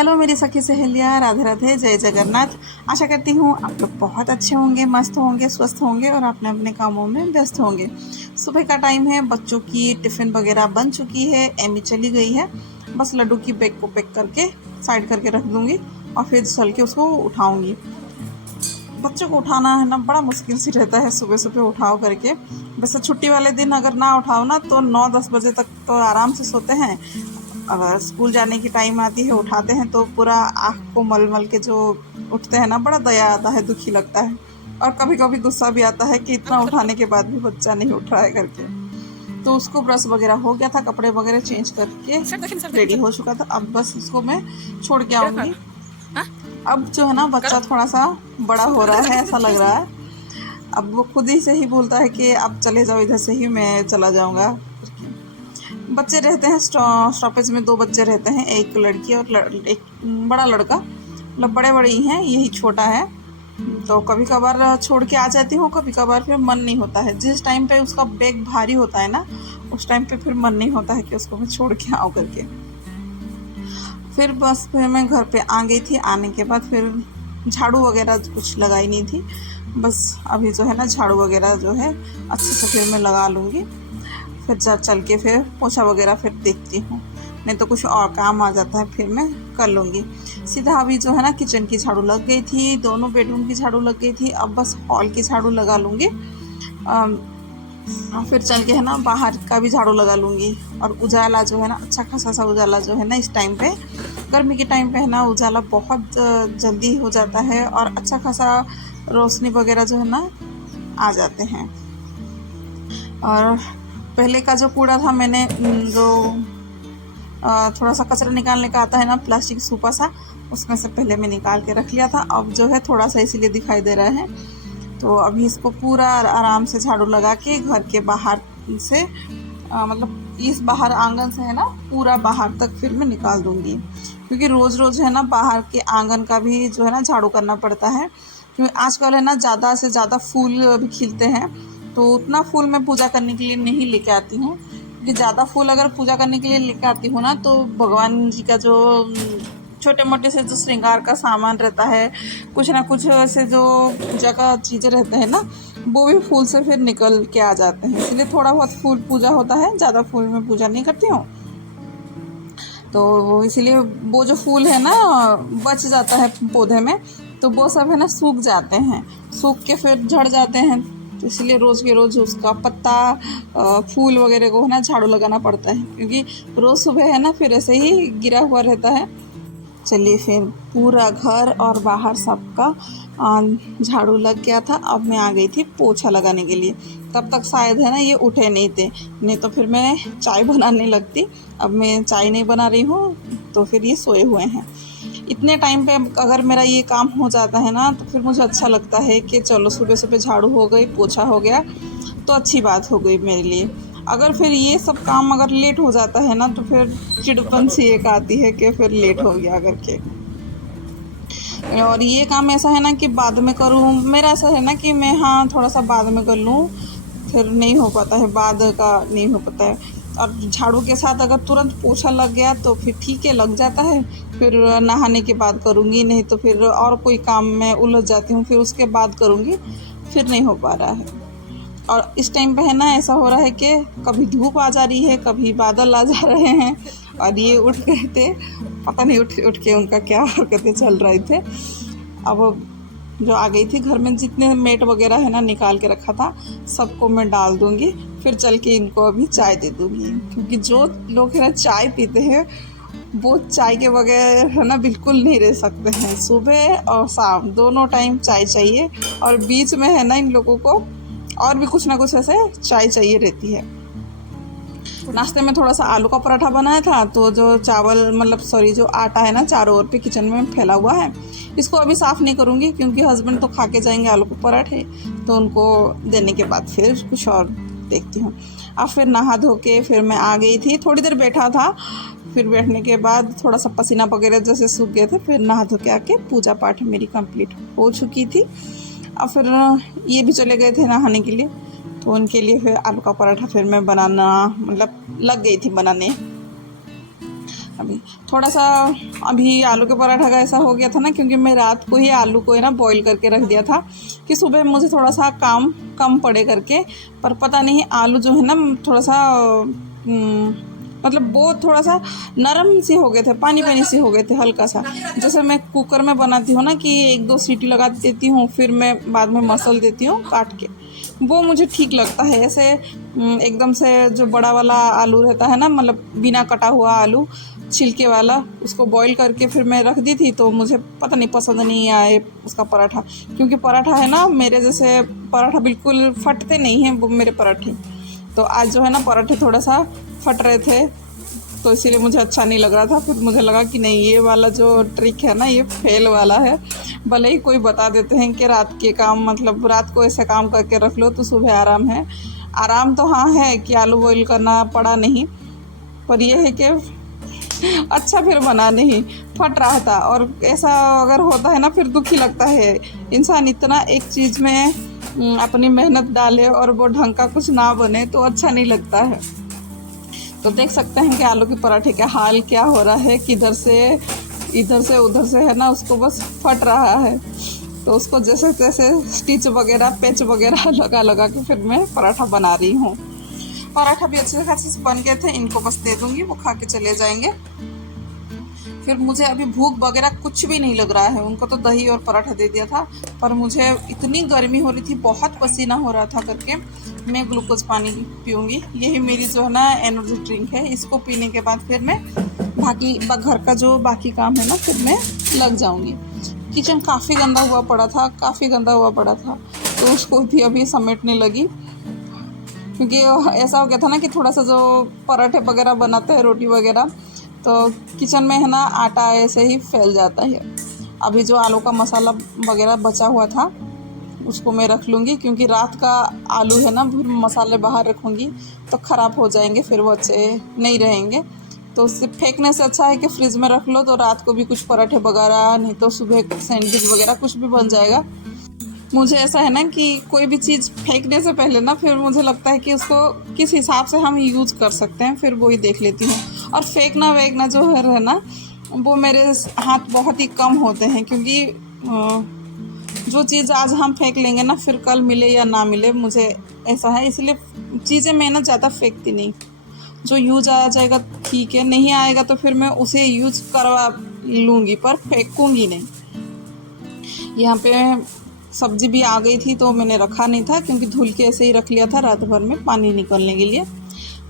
Hello मेरी सखी सहेलियाँ, राधे राधे, जय जगन्नाथ। आशा करती हूँ आप लोग बहुत अच्छे होंगे, मस्त होंगे, स्वस्थ होंगे और अपने अपने कामों में व्यस्त होंगे। सुबह का टाइम है, बच्चों की टिफ़िन वगैरह बन चुकी है, एमी चली गई है। बस लड्डू की बैग को पैक करके साइड करके रख दूँगी और फिर चल के उसको उठाऊँगी। बच्चों को उठाना है ना, बड़ा मुश्किल सी रहता है सुबह सुबह उठाओ करके। वैसे छुट्टी वाले दिन अगर ना उठाओ ना तो 9-10 बजे तक तो आराम से सोते हैं। अगर स्कूल जाने की टाइम आती है उठाते हैं तो पूरा आँख को मल मल के जो उठते हैं ना, बड़ा दया आता है, दुखी लगता है। और कभी कभी गुस्सा भी आता है कि इतना उठाने के बाद भी बच्चा नहीं उठ रहा है करके। तो उसको ब्रश वगैरह हो गया था, कपड़े वगैरह चेंज करके रेडी हो चुका था। अब बस उसको मैं छोड़ के आऊँगी। अब जो है ना, बच्चा थोड़ा सा बड़ा हो रहा है, ऐसा लग रहा है। अब वो खुद ही से ही बोलता है कि अब चले जाओ इधर से ही, मैं चला जाऊँगा। बच्चे रहते हैं स्टॉपेज में, 2 बच्चे रहते हैं, एक लड़की और एक बड़ा लड़का। मतलब बड़े बड़े ही हैं, यही छोटा है। तो कभी कभार छोड़ के आ जाती हूँ, कभी कभार फिर मन नहीं होता है। जिस टाइम पे उसका बैग भारी होता है ना, उस टाइम पे फिर मन नहीं होता है कि उसको मैं छोड़ के आऊँ करके। फिर बस फिर मैं घर पे आ गई थी। आने के बाद फिर झाड़ू वगैरह कुछ लगाई नहीं थी। बस अभी जो है ना, झाड़ू वगैरह जो है अच्छे से फिर मैं लगा लूँगी। फिर चल के फिर पोछा वगैरह फिर देखती हूँ, नहीं तो कुछ और काम आ जाता है फिर मैं कर लूँगी। सीधा अभी जो है ना, किचन की झाड़ू लग गई थी, दोनों बेडरूम की झाड़ू लग गई थी। अब बस हॉल की झाड़ू लगा लूँगी। फिर चल के है ना, बाहर का भी झाड़ू लगा लूँगी। और उजाला जो है ना, अच्छा खासा सा उजाला जो है ना, इस टाइम पे गर्मी के टाइम पे है ना, उजाला बहुत जल्दी हो जाता है और अच्छा खासा रोशनी वगैरह जो है ना आ जाते हैं। और पहले का जो कूड़ा था, मैंने जो थोड़ा सा कचरा निकालने का आता है ना, प्लास्टिक सूपा सा, उसमें से पहले मैं निकाल के रख लिया था। अब जो है थोड़ा सा इसीलिए दिखाई दे रहा है। तो अभी इसको पूरा आराम से झाड़ू लगा के घर के बाहर से मतलब इस बाहर आंगन से है ना, पूरा बाहर तक फिर मैं निकाल दूँगी। क्योंकि रोज़ रोज़ है ना, बाहर के आंगन का भी जो है ना झाड़ू करना पड़ता है। क्योंकि आजकल है ना, ज़्यादा से ज़्यादा फूल भी खिलते हैं, तो उतना फूल मैं पूजा करने के लिए नहीं लेके आती हूँ। क्योंकि ज़्यादा फूल अगर पूजा करने के लिए लेके आती हूँ ना, तो भगवान जी का जो छोटे मोटे से जो श्रृंगार का सामान रहता है, कुछ ना कुछ ऐसे जो पूजा का चीज़ें रहते हैं ना, वो भी फूल से फिर निकल के आ जाते हैं। इसलिए थोड़ा बहुत फूल पूजा होता है, ज़्यादा फूल मैं पूजा नहीं करती हूँ। तो इसीलिए वो जो फूल है ना, बच जाता है पौधे में, तो वो सब है ना सूख जाते हैं, सूख के फिर झड़ जाते हैं। तो इसलिए रोज़ के रोज़ उसका पत्ता फूल वगैरह को है ना झाड़ू लगाना पड़ता है। क्योंकि रोज़ सुबह है ना, फिर ऐसे ही गिरा हुआ रहता है। चलिए, फिर पूरा घर और बाहर सबका झाड़ू लग गया था। अब मैं आ गई थी पोछा लगाने के लिए। तब तक शायद है ना ये उठे नहीं थे, नहीं तो फिर मैं चाय बनाने लगती। अब मैं चाय नहीं बना रही हूँ, तो फिर ये सोए हुए हैं। इतने टाइम पे अगर मेरा ये काम हो जाता है ना, तो फिर मुझे अच्छा लगता है कि चलो सुबह सुबह झाड़ू हो गई, पोछा हो गया, तो अच्छी बात हो गई मेरे लिए। अगर फिर ये सब काम अगर लेट हो जाता है ना, तो फिर चिड़पन सी एक आती है कि फिर लेट हो गया करके। और ये काम ऐसा है ना कि बाद में करूँ, मेरा ऐसा है ना कि मैं हाँ थोड़ा सा बाद में कर लूँ, फिर नहीं हो पाता है, बाद का नहीं हो पाता है। और झाड़ू के साथ अगर तुरंत पोछा लग गया तो फिर ठीक है, लग जाता है। फिर नहाने के बाद करूँगी, नहीं तो फिर और कोई काम में उलझ जाती हूँ, फिर उसके बाद करूँगी, फिर नहीं हो पा रहा है। और इस टाइम पे है ना, ऐसा हो रहा है कि कभी धूप आ जा रही है, कभी बादल आ जा रहे हैं। और ये उठ गए थे, पता नहीं उठ उठ के उनका क्या हरकतें चल रहे थे। अब जो आ गई थी घर में, जितने मेट वगैरह है ना निकाल के रखा था, सबको मैं डाल दूँगी। फिर चल के इनको अभी चाय दे दूँगी। क्योंकि जो लोग है ना चाय पीते हैं, वो चाय के बगैर है ना बिल्कुल नहीं रह सकते हैं। सुबह और शाम दोनों टाइम चाय चाहिए। और बीच में है ना, इन लोगों को और भी कुछ ना कुछ ऐसे चाय चाहिए रहती है। नाश्ते में थोड़ा सा आलू का पराठा बनाया था, तो जो चावल मतलब सॉरी जो आटा है ना चारों ओर पे किचन में फैला हुआ है, इसको अभी साफ़ नहीं करूँगी। क्योंकि हस्बैंड तो खा के जाएंगे आलू के पराठे, तो उनको देने के बाद फिर कुछ और देखती हूँ। अब फिर नहा धो के फिर मैं आ गई थी, थोड़ी देर बैठा था। फिर बैठने के बाद थोड़ा सा पसीना वगैरह जैसे सूख गए थे, फिर नहा धो के आके पूजा पाठ मेरी कंप्लीट हो चुकी थी। अब फिर ये भी चले गए थे नहाने के लिए, तो उनके लिए फिर आलू का पराठा फिर मैं बनाना मतलब लग गई थी बनाने। अभी थोड़ा सा, अभी आलू के पराठा का ऐसा हो गया था ना, क्योंकि मैं रात को ही आलू को है ना बॉईल करके रख दिया था कि सुबह मुझे थोड़ा सा काम कम पड़े करके। पर पता नहीं आलू जो है ना थोड़ा सा मतलब वो थोड़ा सा नरम से हो गए थे, पानी पानी से हो गए थे हल्का सा। जैसे मैं कुकर में बनाती हूँ ना कि 1-2 सीटी लगा देती हूँ, फिर मैं बाद में मसल देती हूँ काट के, वो मुझे ठीक लगता है। ऐसे एकदम से जो बड़ा वाला आलू रहता है ना, मतलब बिना कटा हुआ आलू छिलके वाला, उसको बॉईल करके फिर मैं रख दी थी, तो मुझे पता नहीं पसंद नहीं आए उसका पराठा। क्योंकि पराठा है ना मेरे जैसे पराठा बिल्कुल फटते नहीं हैं वो मेरे पराठे। तो आज जो है ना पराठे थोड़ा सा फट रहे थे, तो इसीलिए मुझे अच्छा नहीं लग रहा था। फिर मुझे लगा कि नहीं, ये वाला जो ट्रिक है ना ये फेल वाला है। भले ही कोई बता देते हैं कि रात के काम, मतलब रात को ऐसा काम करके रख लो तो सुबह आराम है। आराम तो हाँ है कि आलू बॉईल करना पड़ा नहीं, पर यह है कि अच्छा फिर बना नहीं, फट रहा था। और ऐसा अगर होता है ना फिर दुखी लगता है। इंसान इतना एक चीज़ में अपनी मेहनत डाले और वो ढंग का कुछ ना बने तो अच्छा नहीं लगता है। तो देख सकते हैं कि आलू के पराठे का हाल क्या हो रहा है, किधर से इधर से उधर से है ना उसको बस फट रहा है। तो उसको जैसे तैसे स्टिच वगैरह पेच वगैरह लगा लगा के फिर मैं पराठा बना रही हूँ। पराठा भी अच्छे खासे बन गए थे, इनको बस दे दूँगी, वो खा के चले जाएंगे। फिर मुझे अभी भूख वगैरह कुछ भी नहीं लग रहा है। उनको तो दही और पराठा दे दिया था, पर मुझे इतनी गर्मी हो रही थी, बहुत पसीना हो रहा था करके मैं ग्लूकोज पानी पीऊँगी। यही मेरी जो है ना एनर्जी ड्रिंक है। इसको पीने के बाद फिर मैं बाकी घर का जो बाकी काम है ना फिर मैं लग जाऊँगी। किचन काफ़ी गंदा हुआ पड़ा था, तो उसको भी अभी समेटने लगी। क्योंकि ऐसा हो गया था ना कि थोड़ा सा जो पराठे वगैरह बनाते हैं, रोटी वगैरह, तो किचन में है ना आटा ऐसे ही फैल जाता है। अभी जो आलू का मसाला वगैरह बचा हुआ था उसको मैं रख लूँगी, क्योंकि रात का आलू है ना, फिर मसाले बाहर रखूँगी तो ख़राब हो जाएंगे, फिर वो अच्छे नहीं रहेंगे। तो उससे फेंकने से अच्छा है कि फ्रिज में रख लो, तो रात को भी कुछ पराठे वगैरह, नहीं तो सुबह सैंडविच वगैरह कुछ भी बन जाएगा। मुझे ऐसा है ना कि कोई भी चीज़ फेंकने से पहले ना फिर मुझे लगता है कि उसको किस हिसाब से हम यूज़ कर सकते हैं, फिर वो ही देख लेती हूँ। और फेंकना वेंकना जो है ना वो मेरे हाथ बहुत ही कम होते हैं, क्योंकि जो चीज़ आज हम फेंक लेंगे ना फिर कल मिले या ना मिले, मुझे ऐसा है। इसलिए चीज़ें मैं ना ज़्यादा फेंकती नहीं। जो यूज आ जाएगा ठीक है, नहीं आएगा तो फिर मैं उसे यूज करवा लूँगी, पर फेंकूँगी नहीं। यहाँ पे सब्जी भी आ गई थी तो मैंने रखा नहीं था, क्योंकि धुल के ऐसे ही रख लिया था रात भर में पानी निकलने के लिए।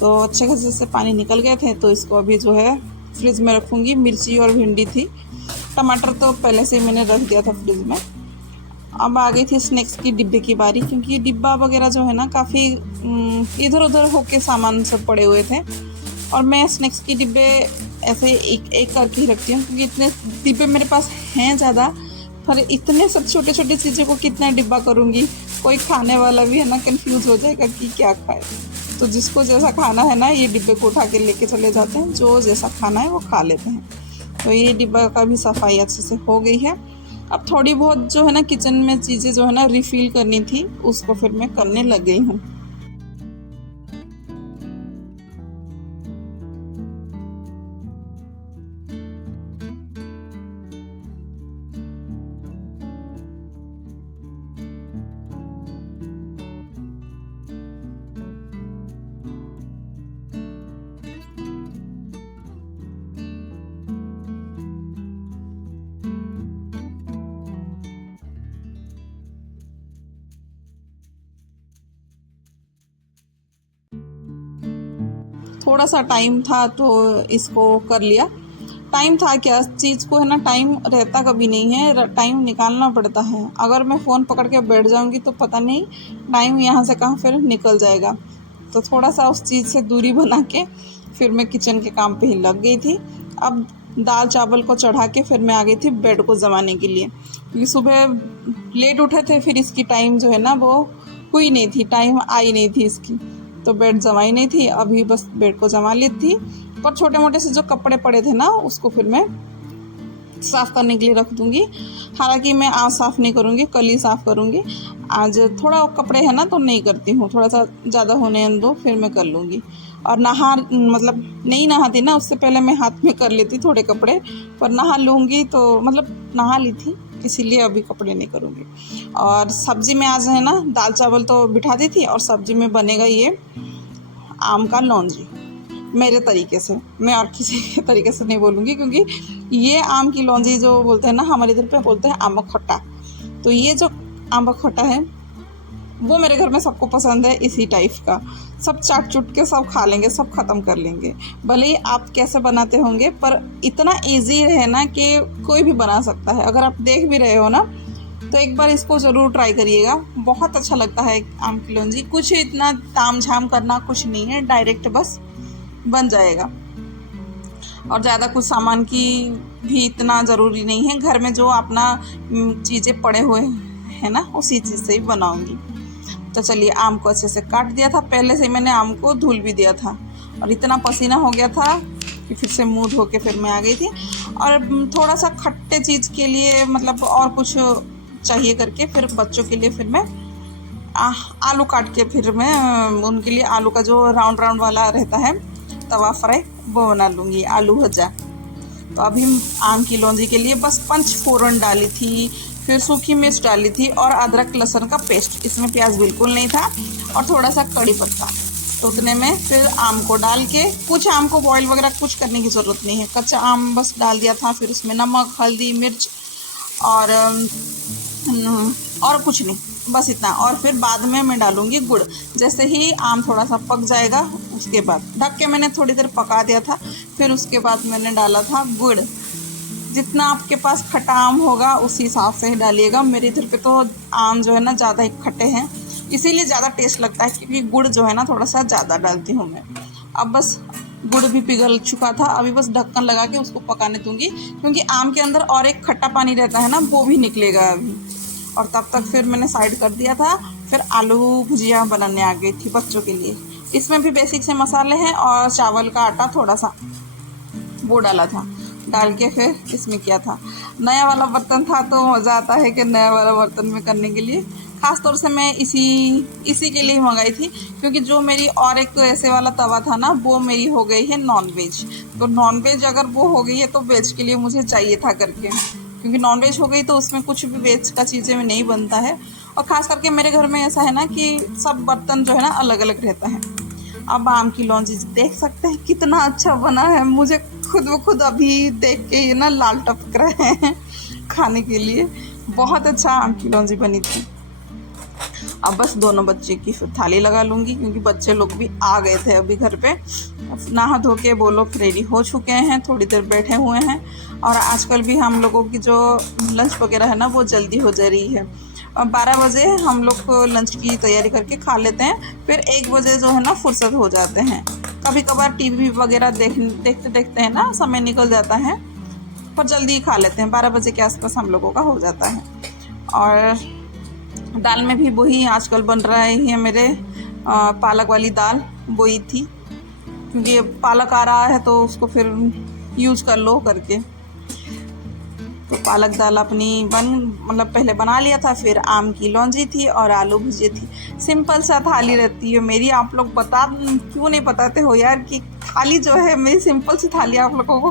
तो अच्छे खासे से पानी निकल गए थे, तो इसको अभी जो है फ्रिज में रखूँगी। मिर्ची और भिंडी थी, टमाटर तो पहले से ही मैंने रख दिया था फ्रिज में। अब आ गई थी स्नैक्स की डिब्बे की बारी, क्योंकि डिब्बा वगैरह जो है ना काफ़ी इधर उधर होके सामान सब पड़े हुए थे, और मैं स्नैक्स की डिब्बे ऐसे एक एक करके ही रखती हूँ, क्योंकि इतने डिब्बे मेरे पास हैं ज़्यादा, पर इतने सब छोटे छोटे चीज़ों को कितना डिब्बा करूँगी। कोई खाने वाला भी है ना कंफ्यूज हो जाएगा कि क्या खाए। तो जिसको जैसा खाना है ना ये डिब्बे को उठा के लेके चले जाते हैं, जो जैसा खाना है वो खा लेते हैं। तो ये डिब्बा का भी सफाई अच्छे से हो गई है। अब थोड़ी बहुत जो है ना किचन में चीज़ें जो है ना रिफ़िल करनी थी, उसको फिर मैं करने लग गई हूँ। थोड़ा सा टाइम था तो इसको कर लिया। टाइम था क्या, चीज़ को है ना टाइम रहता कभी नहीं है, टाइम निकालना पड़ता है। अगर मैं फ़ोन पकड़ के बैठ जाऊंगी तो पता नहीं टाइम यहाँ से कहाँ फिर निकल जाएगा। तो थोड़ा सा उस चीज़ से दूरी बना के फिर मैं किचन के काम पे ही लग गई थी। अब दाल चावल को चढ़ा के फिर मैं आ गई थी बेड को जमाने के लिए, क्योंकि सुबह लेट उठे थे, फिर इसकी टाइम जो है ना वो हुई नहीं थी, टाइम आई नहीं थी इसकी, तो बेड जमाई नहीं थी। अभी बस बेड को जमा ली थी, पर छोटे मोटे से जो कपड़े पड़े थे ना उसको फिर मैं साफ़ करने के लिए रख दूँगी। हालांकि मैं आज साफ़ नहीं करूँगी, कल ही साफ़ करूँगी। आज थोड़ा कपड़े हैं ना तो नहीं करती हूँ, थोड़ा सा ज़्यादा होने दो फिर मैं कर लूँगी। और मतलब नहीं नहाती ना, उससे पहले मैं हाथ में कर लेती थोड़े कपड़े, पर नहा लूँगी तो मतलब नहा ली थी, इसीलिए अभी कपड़े नहीं करूँगी। और सब्ज़ी में आज है ना, दाल चावल तो बिठा दी थी और सब्ज़ी में बनेगा ये आम का लौंजी, मेरे तरीके से। मैं और किसी के तरीके से नहीं बोलूँगी, क्योंकि ये आम की लौंजी जो बोलते हैं ना, हमारे इधर पे बोलते हैं आम खट्टा। तो ये जो आम खट्टा है वो मेरे घर में सबको पसंद है, इसी टाइप का। सब चाट चुट के सब खा लेंगे, सब ख़त्म कर लेंगे। भले ही आप कैसे बनाते होंगे, पर इतना ईजी है ना कि कोई भी बना सकता है। अगर आप देख भी रहे हो ना, तो एक बार इसको ज़रूर ट्राई करिएगा, बहुत अच्छा लगता है आम की लौंजी। कुछ इतना ताम झाम करना कुछ नहीं है, डायरेक्ट बस बन जाएगा। और ज़्यादा कुछ सामान की भी इतना ज़रूरी नहीं है, घर में जो अपना चीज़ें पड़े हुए हैं ना, उसी चीज़ से ही बनाऊँगी। तो चलिए, आम को अच्छे से काट दिया था, पहले से मैंने आम को धुल भी दिया था, और इतना पसीना हो गया था कि फिर से मुँह धो के फिर मैं आ गई थी। और थोड़ा सा खट्टे चीज़ के लिए मतलब और कुछ चाहिए करके फिर बच्चों के लिए फिर मैं आलू काट के फिर मैं उनके लिए आलू का जो राउंड राउंड वाला रहता है तवा फ्राई, वो बना लूँगी, आलू भजा। तो अभी आम की लौंजी के लिए बस 5 फोरन डाली थी, फिर सूखी मिर्च डाली थी और अदरक लहसुन का पेस्ट, इसमें प्याज बिल्कुल नहीं था, और थोड़ा सा कड़ी पत्ता। तो उतने में फिर आम को डाल के, कुछ आम को बॉईल वगैरह कुछ करने की ज़रूरत नहीं है, कच्चा आम बस डाल दिया था। फिर उसमें नमक, हल्दी, मिर्च और कुछ नहीं, बस इतना। और फिर बाद में मैं डालूँगी गुड़। जैसे ही आम थोड़ा सा पक जाएगा, उसके बाद ढक के मैंने थोड़ी देर पका दिया था, फिर उसके बाद मैंने डाला था गुड़। जितना आपके पास खट्टा आम होगा उसी हिसाब से ही डालिएगा। मेरे इधर पे तो आम जो है ना ज़्यादा ही खट्टे हैं, इसीलिए ज़्यादा टेस्ट लगता है, क्योंकि गुड़ जो है ना थोड़ा सा ज़्यादा डालती हूँ मैं। अब बस गुड़ भी पिघल चुका था, अभी बस ढक्कन लगा के उसको पकाने दूँगी, क्योंकि आम के अंदर और एक खट्टा पानी रहता है ना, वो भी निकलेगा अभी। और तब तक फिर मैंने साइड कर दिया था, फिर आलू भुजिया बनाने आ गई थी बच्चों के लिए। इसमें भी बेसिक से मसाले हैं और चावल का आटा थोड़ा सा वो डाला था, डाल के फिर इसमें किया था। नया वाला बर्तन था तो मज़ा आता है कि नया वाला बर्तन में करने के लिए। ख़ास तौर से मैं इसी के लिए ही मंगाई थी, क्योंकि जो मेरी और एक ऐसे वाला तवा था ना, वो मेरी हो गई है नॉन-वेज। तो नॉन-वेज अगर वो हो गई है तो वेज के लिए मुझे चाहिए था करके, क्योंकि नॉन-वेज हो गई तो उसमें कुछ भी वेज का चीज़ें में नहीं बनता है। और ख़ास करके मेरे घर में ऐसा है ना कि सब बर्तन जो है ना अलग अलग रहता है। अब आम की लौंजी देख सकते हैं कितना अच्छा बना है, मुझे खुद ब खुद अभी देख के ये ना लाल टपक रहे हैं खाने के लिए। बहुत अच्छा आम की लौंजी बनी थी। अब बस दोनों बच्चे की फिर थाली लगा लूँगी, क्योंकि बच्चे लोग भी आ गए थे अभी घर पे। नहा धो के वो लोग रेडी हो चुके हैं, थोड़ी देर बैठे हुए हैं। और आजकल भी हम लोगों की जो लंच वगैरह है ना, वो जल्दी हो जा रही है। 12 बजे हम लोग को लंच की तैयारी करके खा लेते हैं, फिर 1 बजे जो है ना फुर्सत हो जाते हैं। कभी कभार टीवी वगैरह देखते देखते हैं ना समय निकल जाता है, पर जल्दी खा लेते हैं, 12 बजे के आसपास हम लोगों का हो जाता है। और दाल में भी वही आजकल बन रहा है मेरे, पालक वाली दाल वही थी, क्योंकि पालक आ रहा है तो उसको फिर यूज़ कर लो करके। तो पालक दाल अपनी मतलब पहले बना लिया था, फिर आम की लौंजी थी और आलू भुजिया थी। सिंपल सा थाली रहती है मेरी। आप लोग क्यों नहीं बताते हो यार कि थाली जो है मेरी सिंपल सी थाली आप लोगों को